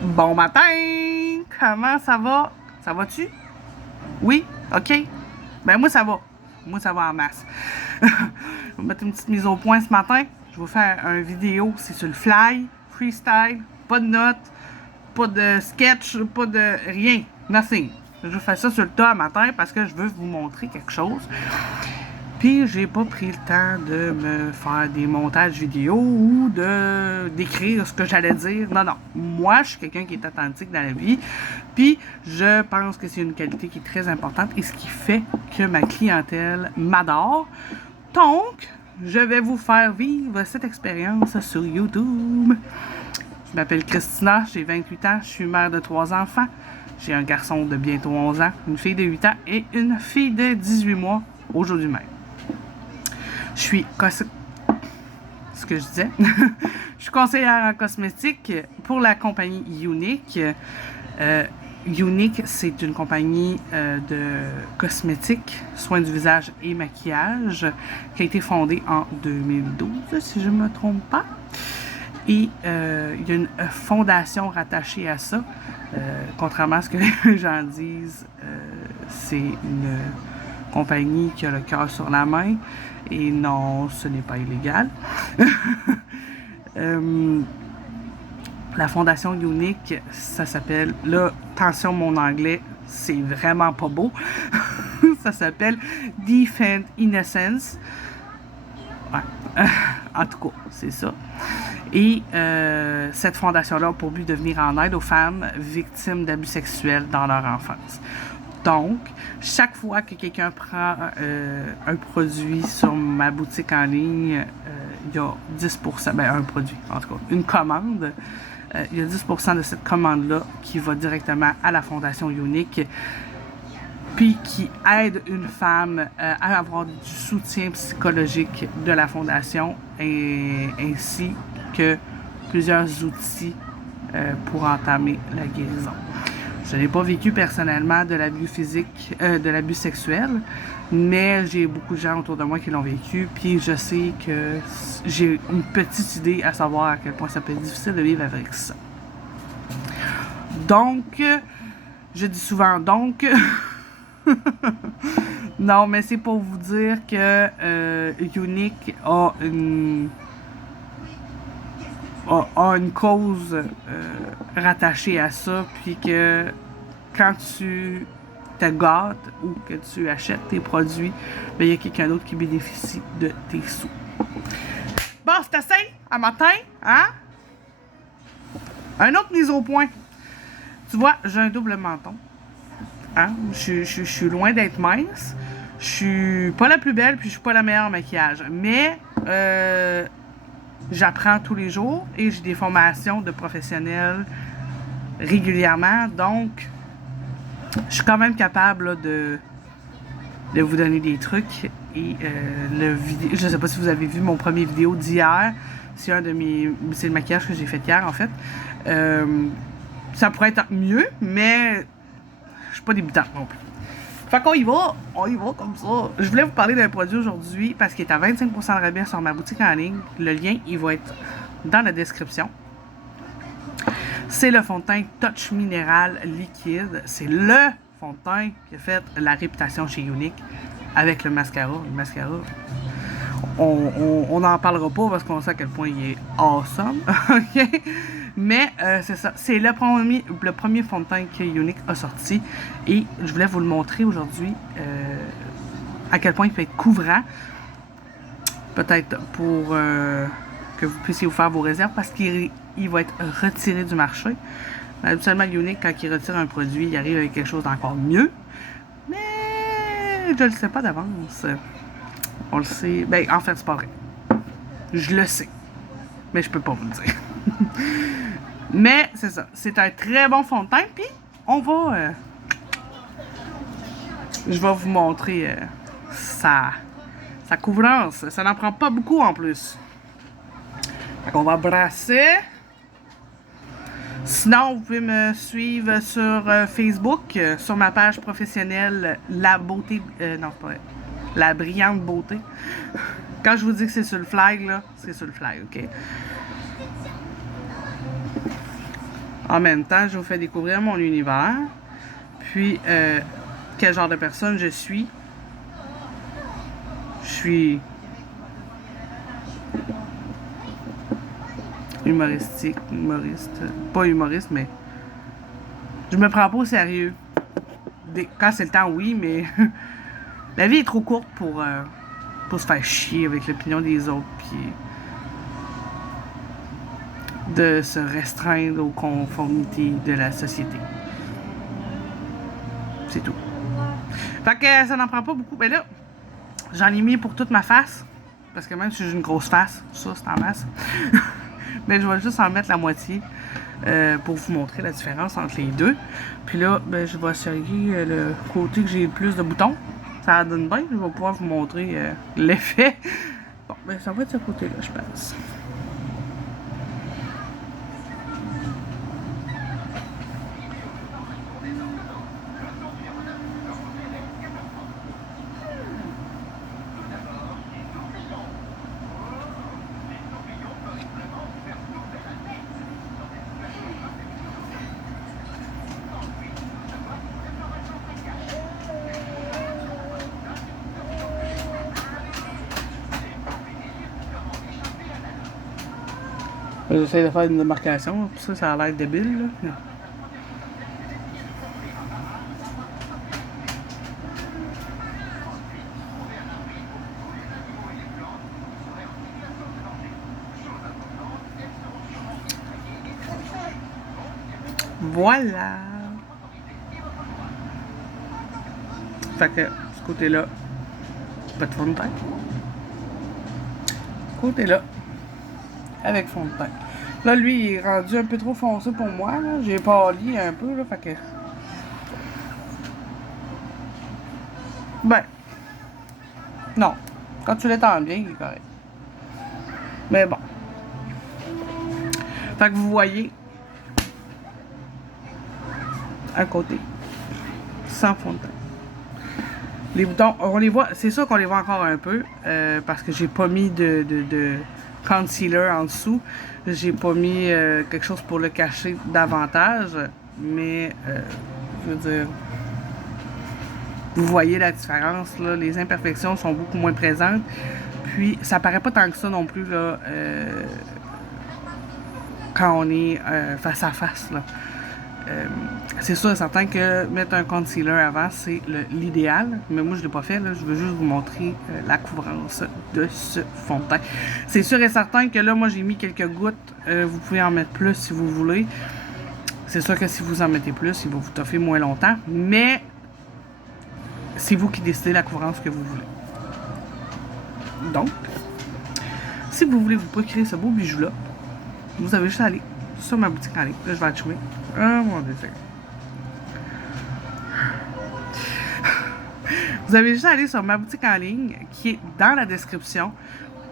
Bon matin! Comment ça va? Ça va-tu? Oui? OK? Ben moi ça va. Moi ça va en masse. Je vais vous mettre une petite mise au point ce matin. Je vais vous faire une vidéo, c'est sur le fly, freestyle, pas de notes, pas de sketch, pas de rien. Nothing. Je vais faire ça sur le tas matin parce que je veux vous montrer quelque chose. Puis j'ai pas pris le temps de me faire des montages vidéo ou d'écrire ce que j'allais dire. Non, non. Moi, je suis quelqu'un qui est authentique dans la vie. Puis je pense que c'est une qualité qui est très importante et ce qui fait que ma clientèle m'adore. Donc, je vais vous faire vivre cette expérience sur YouTube. Je m'appelle Christina, j'ai 28 ans, je suis mère de 3 enfants. J'ai un garçon de bientôt 11 ans, une fille de 8 ans et une fille de 18 mois aujourd'hui même. Je suis ce que je disais. Je suis conseillère en cosmétique pour la compagnie Younique. Younique, c'est une compagnie de cosmétiques, soins du visage et maquillage qui a été fondée en 2012, si je ne me trompe pas. Et il y a une fondation rattachée à ça. Contrairement à ce que les gens disent, c'est une compagnie qui a le cœur sur la main. Et non, ce n'est pas illégal. La fondation Younique, ça s'appelle, là, attention mon anglais, c'est vraiment pas beau. Ça s'appelle Defend Innocence. Ouais. En tout cas, c'est ça. Et cette fondation-là a pour but de venir en aide aux femmes victimes d'abus sexuels dans leur enfance. Donc, chaque fois que quelqu'un prend un produit sur ma boutique en ligne, il y a 10%, ben un produit, en tout cas, une commande, il y a 10% de cette commande-là qui va directement à la Fondation Younique, puis qui aide une femme à avoir du soutien psychologique de la Fondation, et ainsi que plusieurs outils pour entamer la guérison. Je n'ai pas vécu personnellement de l'abus physique, de l'abus sexuel, mais j'ai beaucoup de gens autour de moi qui l'ont vécu, puis je sais que j'ai une petite idée à savoir à quel point ça peut être difficile de vivre avec ça. Donc, je dis souvent donc, non, mais c'est pour vous dire que Younique a une cause rattachée à ça, puis que quand tu te gâtes ou que tu achètes tes produits, ben, il y a quelqu'un d'autre qui bénéficie de tes sous. Bon, c'est assez à matin, hein? Un autre mise au point. Tu vois, j'ai un double menton. Hein? Je suis loin d'être mince. Je suis pas la plus belle, puis je suis pas la meilleure en maquillage. Mais j'apprends tous les jours et j'ai des formations de professionnels régulièrement. Donc, je suis quand même capable là, de vous donner des trucs. Et je ne sais pas si vous avez vu mon premier vidéo d'hier. C'est le maquillage que j'ai fait hier, en fait. Ça pourrait être mieux, mais je suis pas débutante non plus. Fait qu'on y va comme ça. Je voulais vous parler d'un produit aujourd'hui parce qu'il est à 25% de rabais sur ma boutique en ligne. Le lien, il va être dans la description. C'est le fond de teint Touch Minéral liquide. C'est le fond de teint qui a fait la réputation chez Younique avec le mascara. Le mascara, on n'en parlera pas parce qu'on sait à quel point il est awesome. OK? Mais c'est ça, c'est le premier fond de teint que Younique a sorti et je voulais vous le montrer aujourd'hui à quel point il peut être couvrant. Peut-être pour que vous puissiez vous faire vos réserves parce qu'il va être retiré du marché. Habituellement, Younique, quand il retire un produit, il arrive avec quelque chose d'encore mieux. Mais je ne le sais pas d'avance. On le sait. Ben, en fait, c'est pas vrai. Je le sais. Mais je peux pas vous le dire. Mais c'est ça. C'est un très bon fond de teint. Puis, on va... je vais vous montrer sa couvrance. Ça n'en prend pas beaucoup en plus. Fait qu'on va brasser. Sinon, vous pouvez me suivre sur Facebook, sur ma page professionnelle La Beauté... non, c'est pas vrai. La Brillante Beauté. Quand je vous dis que c'est sur le fly, là, c'est sur le fly, OK? En même temps, je vous fais découvrir mon univers. Puis, quel genre de personne je suis. Je suis humoriste. Pas humoriste, mais je me prends pas au sérieux. Quand c'est le temps, oui, mais la vie est trop courte pour se faire chier avec l'opinion des autres, puis de se restreindre aux conformités de la société. C'est tout. Fait que ça n'en prend pas beaucoup. Mais là, j'en ai mis pour toute ma face. Parce que même si j'ai une grosse face, ça c'est en masse. Mais je vais juste en mettre la moitié pour vous montrer la différence entre les deux. Puis là, ben, je vais essayer le côté que j'ai le plus de boutons. Ça donne bien. Je vais pouvoir vous montrer l'effet. Bon, ben ça va être ce côté-là, je pense. J'essaie de faire une démarcation, pour ça a l'air débile, là. Voilà! Fait que, ce côté-là, pas de fond de teint. Côté-là, avec fond de teint. Là, lui, il est rendu un peu trop foncé pour moi, là. J'ai pâli un peu, là, fait que... Ben... Non. Quand tu l'étends bien, il est correct. Mais bon. Fait que vous voyez... à côté. Sans fond de teint. Les boutons, on les voit... C'est sûr qu'on les voit encore un peu, parce que j'ai pas mis de concealer en dessous. J'ai pas mis quelque chose pour le cacher davantage, mais je veux dire, vous voyez la différence, là, les imperfections sont beaucoup moins présentes, puis ça paraît pas tant que ça non plus, là, quand on est face à face, là. C'est sûr et certain que mettre un concealer avant, c'est l'idéal. Mais moi, je ne l'ai pas fait. Là. Je veux juste vous montrer la couvrance de ce fond de teint. C'est sûr et certain que là, moi, j'ai mis quelques gouttes. Vous pouvez en mettre plus si vous voulez. C'est sûr que si vous en mettez plus, il va vous toffer moins longtemps. Mais c'est vous qui décidez la couvrance que vous voulez. Donc, si vous voulez vous procurer ce beau bijou-là, vous avez juste à aller sur ma boutique en ligne. Là, je vais acheter. Oh mon Dieu. Vous avez juste à aller sur ma boutique en ligne qui est dans la description.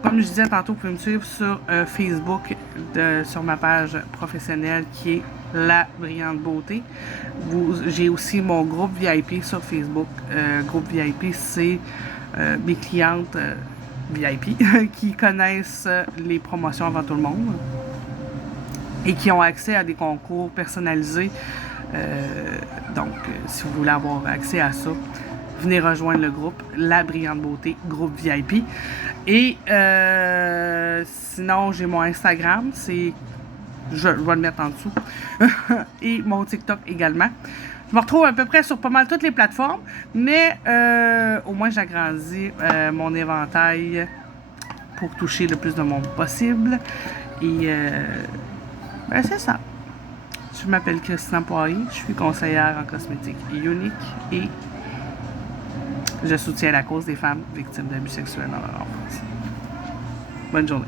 Comme je disais tantôt, vous pouvez me suivre sur Facebook, sur ma page professionnelle qui est La Brillante Beauté. J'ai aussi mon groupe VIP sur Facebook. Groupe VIP, c'est mes clientes VIP qui connaissent les promotions avant tout le monde et qui ont accès à des concours personnalisés. Donc, si vous voulez avoir accès à ça, venez rejoindre le groupe La Brillante Beauté, groupe VIP. Et sinon, j'ai mon Instagram, je vais le mettre en dessous. Et mon TikTok également. Je me retrouve à peu près sur pas mal toutes les plateformes, mais au moins j'agrandis mon éventail pour toucher le plus de monde possible. Et ben c'est ça. Je m'appelle Christina Poirier, je suis conseillère en cosmétique unique et je soutiens la cause des femmes victimes d'abus sexuels dans leur enfance. Bonne journée.